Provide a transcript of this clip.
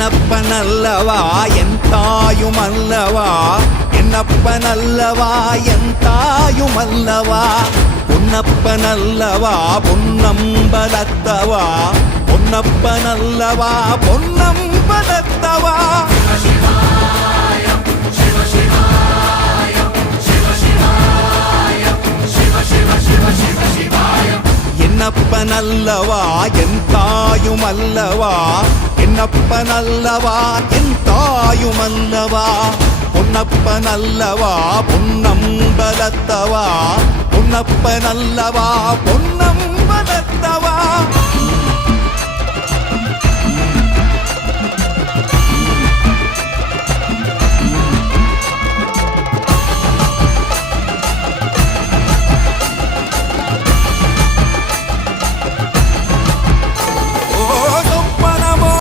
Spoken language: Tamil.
என்னப்பனல்லவா என் தாயுமல்லவா என்னப்பனல்லவா என் தாயுமல்லவா பொன்னப்பனல்லவா பொன்னம்பலத்தவா பொன்னப்பனல்லவா பொன்னம்பலத்தவா என்னப்பனல்லவா என் தாயுமல்லவா என்னப்பனல்லவா என் தாயுமல்லவா பொன்னப்பனல்லவா பொன்னம்பலத்தவா பொன்னப்பனல்லவா பொன்னம்பலத்தவா